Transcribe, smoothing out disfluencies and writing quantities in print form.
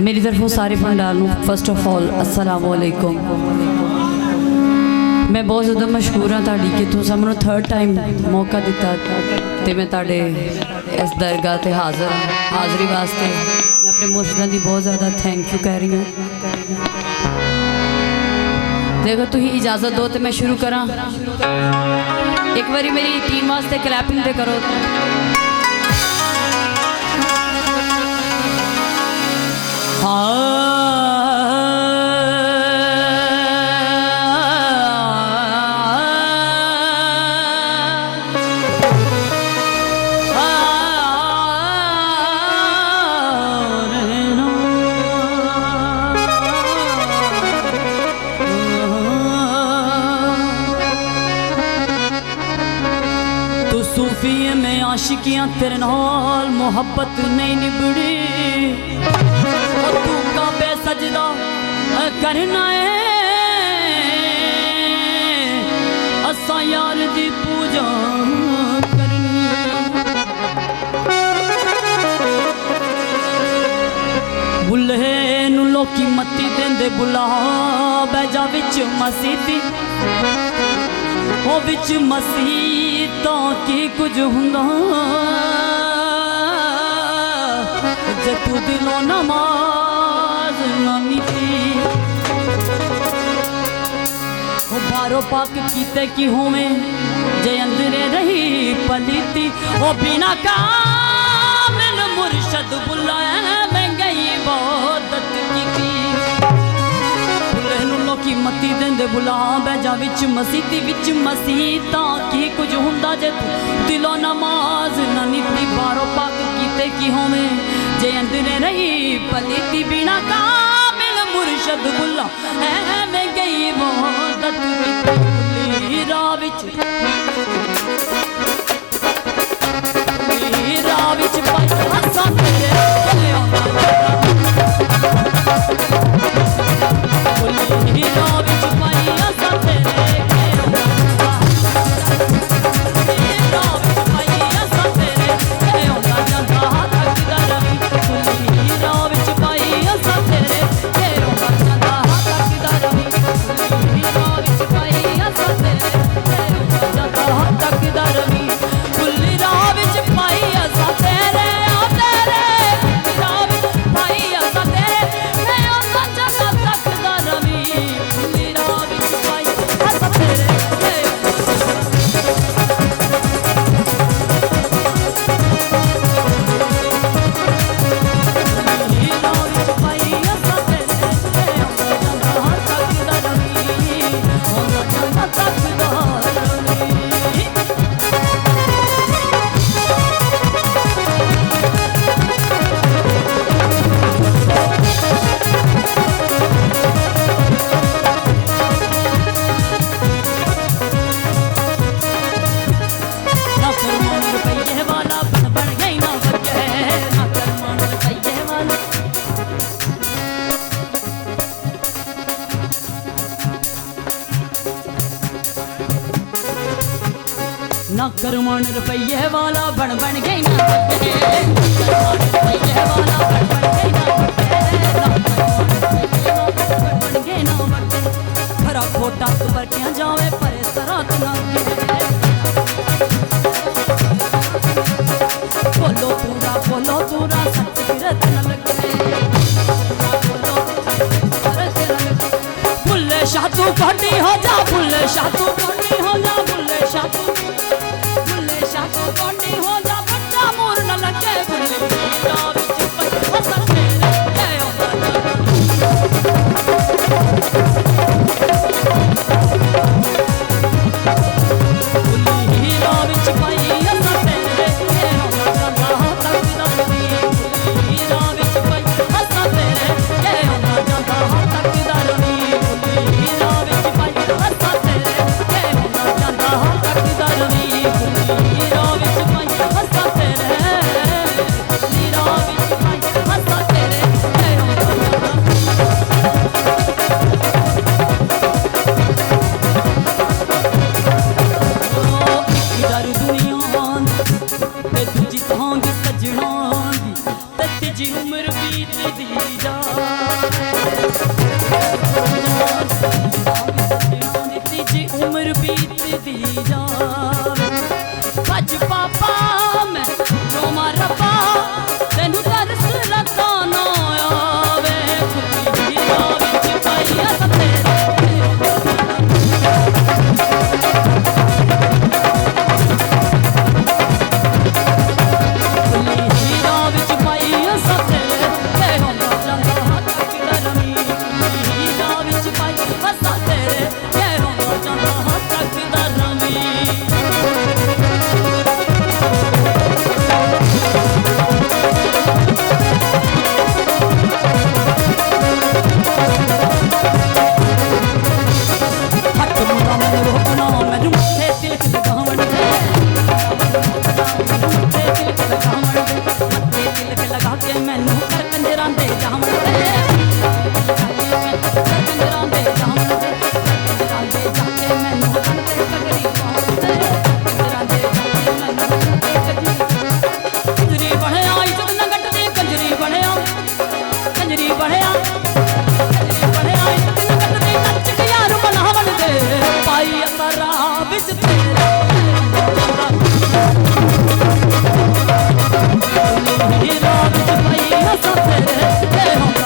मेरी तरफों सारे भंडार नूं फस्ट ऑफ ऑल अस्सलाम वालेकुम। मैं बहुत ज़्यादा मशहूर हाँ ताड़ी कि तुम मैनूं थर्ड टाइम मौका दिता तो मैं ताड़े इस दरगाह ते हाज़र हाँ। हाज़री वास्ते मैं अपने मुर्शदां दी बहुत ज़्यादा थैंक यू कह रही हूँ। देखो तुम इजाज़त दो तो मैं शुरू करा। एक बारी मेरी टीम वास्ते क्लैपिंग ते करो। तो सूफी में आशिकियां तेरे नाल मोहब्बत नहीं निबड़ी, तू काबे सजदा करना है असा यार दी पूजा करनी। बुल्हे नू लोकी मत्ती देंदे बुला बैजा विच मसीती ओ विच मसीता की कुछ हुंदा जे तू दिलों नमाज ना नीती। ओ बारो पाक कीते की होवे जे अंदरे रही पलीती। ओ बिना कामिल मुर्शद बुलाए मैं गई इबादत कीती। बुल्हे लोकी मती देंदे बुला बैजा विच मसीती विच मसीता की कुछ हुंदा जे तू दिलों नमाज ना नीती। बारो पाक कीते की होवे जे अंदरे रही पलीती। बिना कामिल मुर्शद बुला है मैं गई इबादत कीती। राह विच पाई हसा तेरे गले आंदा बुली। राह विच पाई हसा तेरे गले आंदा, राह विच पाई हसा तेरे गले आंदा जांदा तकदा रवी बुली। राह विच पाई हसा तेरे गले आंदा जांदा तकदा रवी बुली। राह विच पाई हसा तेरे गले आंदा जांदा तकदा रवी बुली। राह विच पाई हसा तेरे ओ तेरे राह विच पाई हसा तेरे गले आंदा जांदा तकदा रवी बुली। राह विच पाई हसा तेरे गले ना करमन रुपये वाला बन गई ना रुपये वाला बन गई ना भरा खोटा तो बरकियां जावे परे सरात ना बोलो पूरा सच गिरत न लगे। बुल्ले शाह तू कोनी हो जा बुल्ले शाह तू कोनी हो जा बुल्ले शाह तू कोनी हो जा बट्टा मोर न लगे बुल्ले। राह विच पाई हसा तेरे गले आंदा बुली। राह विच पाई हसा तेरे गले आंदा जांदा तकदा रवी बुली। राह विच पाई हसा तेरे गले आंदा जांदा तकदा रवी बुली। राह विच पाई हसा तेरे गले ਤੇਰੇ ਤੇ ਹੁੰਦਾ